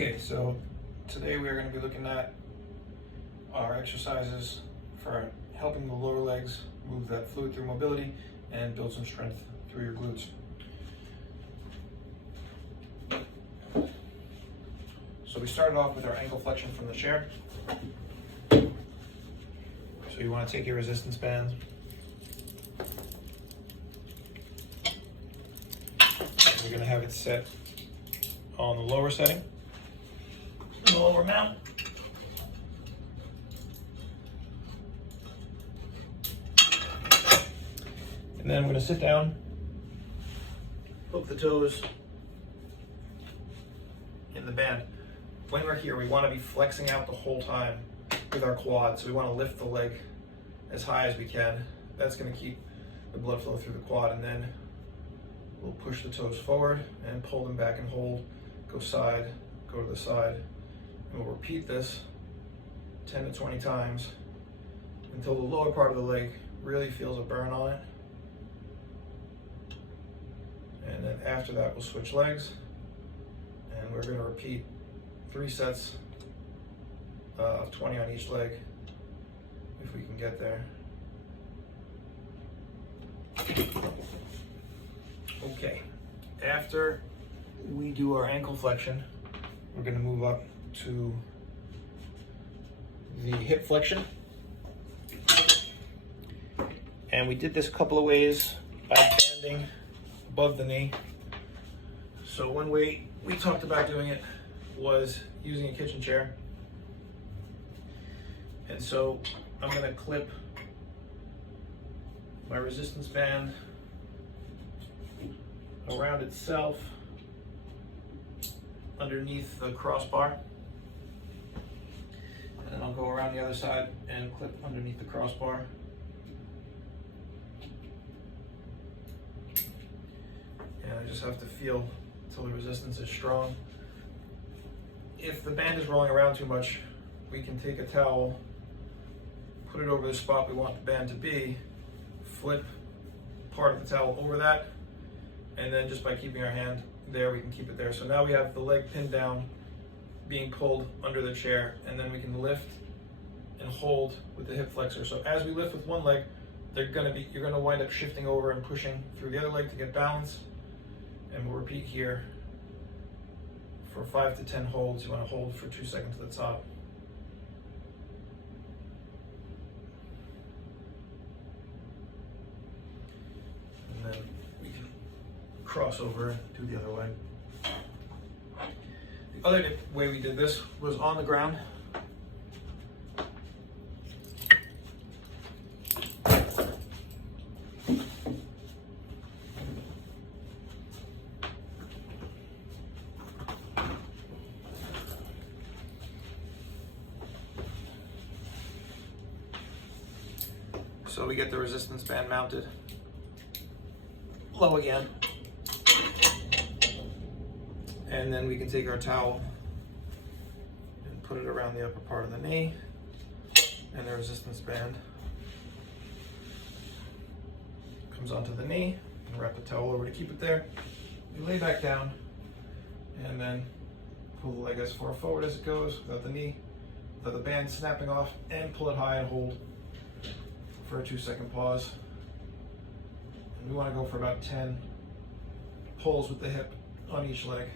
Okay, so today we are going to be looking at our exercises for helping the lower legs move that fluid through mobility and build some strength through your glutes. So we started off with our ankle flexion from the chair. So you want to take your resistance band, we're going to have it set on the lower setting, the lower mount. And then I'm going to sit down, hook the toes in the band. When we're here, we want to be flexing out the whole time with our quad. So we want to lift the leg as high as we can. That's going to keep the blood flow through the quad, and then we'll push the toes forward and pull them back and hold. Go side, go to the side, and we'll repeat this 10 to 20 times until the lower part of the leg really feels a burn on it. And then after that, we'll switch legs, and we're going to repeat 3 sets of 20 on each leg, if we can get there. Okay, after we do our ankle flexion, we're going to move up to the hip flexion. And we did this a couple of ways by banding above the knee. So one way we talked about doing it was using a kitchen chair. And so I'm going to clip my resistance band around itself underneath the crossbar, and then I'll go around the other side and clip underneath the crossbar. And I just have to feel until the resistance is strong. If the band is rolling around too much, we can take a towel, put it over the spot we want the band to be, flip part of the towel over that, and then just by keeping our hand there, we can keep it there. So now we have the leg pinned down, being pulled under the chair, and then we can lift and hold with the hip flexor. So as we lift with one leg, you're gonna wind up shifting over and pushing through the other leg to get balance. And we'll repeat here for 5 to 10 holds. You want to hold for 2 seconds to the top. And then we can cross over and do the other way. The other way we did this was on the ground. So we get the resistance band mounted low again. And then we can take our towel and put it around the upper part of the knee and the resistance band comes onto the knee, and wrap the towel over to keep it there. We lay back down and then pull the leg as far forward as it goes without the band snapping off, and pull it high and hold for a 2-second pause. And we want to go for about 10 pulls with the hip on each leg.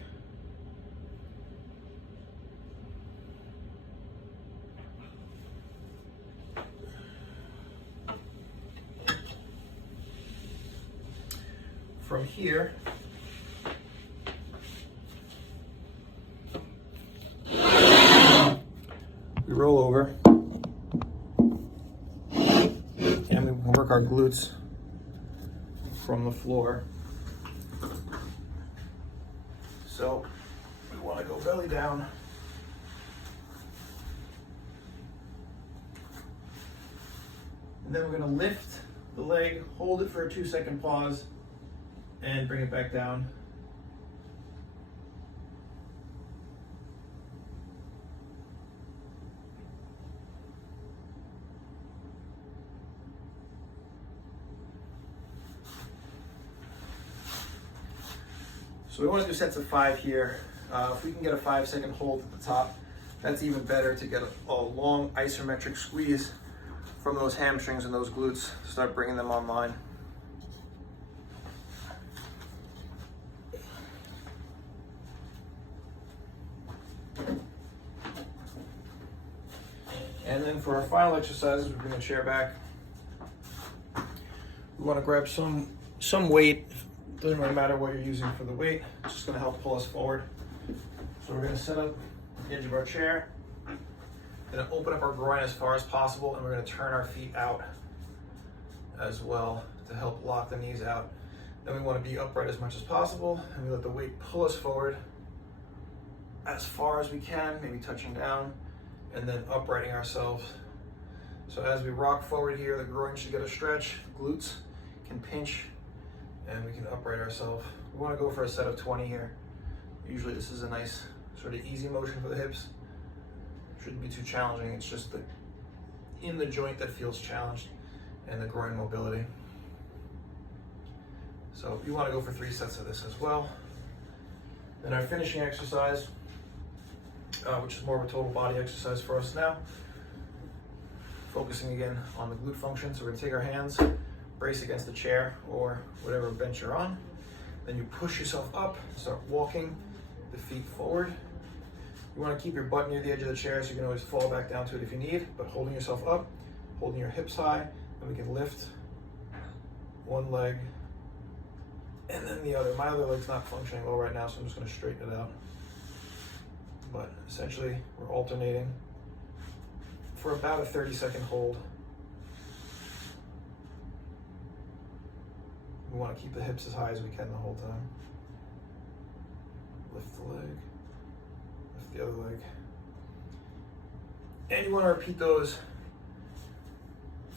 From here, we roll over and we work our glutes from the floor. So we want to go belly down. And then we're going to lift the leg, hold it for a 2-second pause, and bring it back down. So we want to do sets of 5 here. If we can get a 5-second hold at the top, that's even better to get a long isometric squeeze from those hamstrings and those glutes, start bringing them online. And then for our final exercises, we bring the chair back. We want to grab some weight. Doesn't really matter what you're using for the weight. It's just going to help pull us forward. So we're going to set up the edge of our chair. Going to open up our groin as far as possible, and we're going to turn our feet out as well to help lock the knees out. Then we want to be upright as much as possible, and we let the weight pull us forward as far as we can, maybe touching down, and then uprighting ourselves. So as we rock forward here, the groin should get a stretch, glutes can pinch, and we can upright ourselves. We want to go for a set of 20 here. Usually this is a nice sort of easy motion for the hips. Shouldn't be too challenging. It's just in the joint that feels challenged and the groin mobility. So you want to go for 3 sets of this as well. Then our finishing exercise, which is more of a total body exercise for us now. Focusing again on the glute function. So we're going to take our hands, brace against the chair or whatever bench you're on. Then you push yourself up, start walking the feet forward. You want to keep your butt near the edge of the chair so you can always fall back down to it if you need, but holding yourself up, holding your hips high, and we can lift one leg and then the other. My other leg's not functioning well right now, so I'm just going to straighten it out. But essentially, we're alternating for about a 30-second hold. We want to keep the hips as high as we can the whole time. Lift the leg. The other leg. And you want to repeat those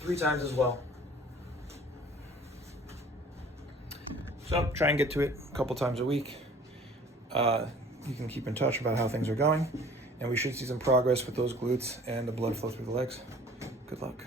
3 times as well. So try and get to it a couple times a week. You can keep in touch about how things are going, and we should see some progress with those glutes and the blood flow through the legs. Good luck.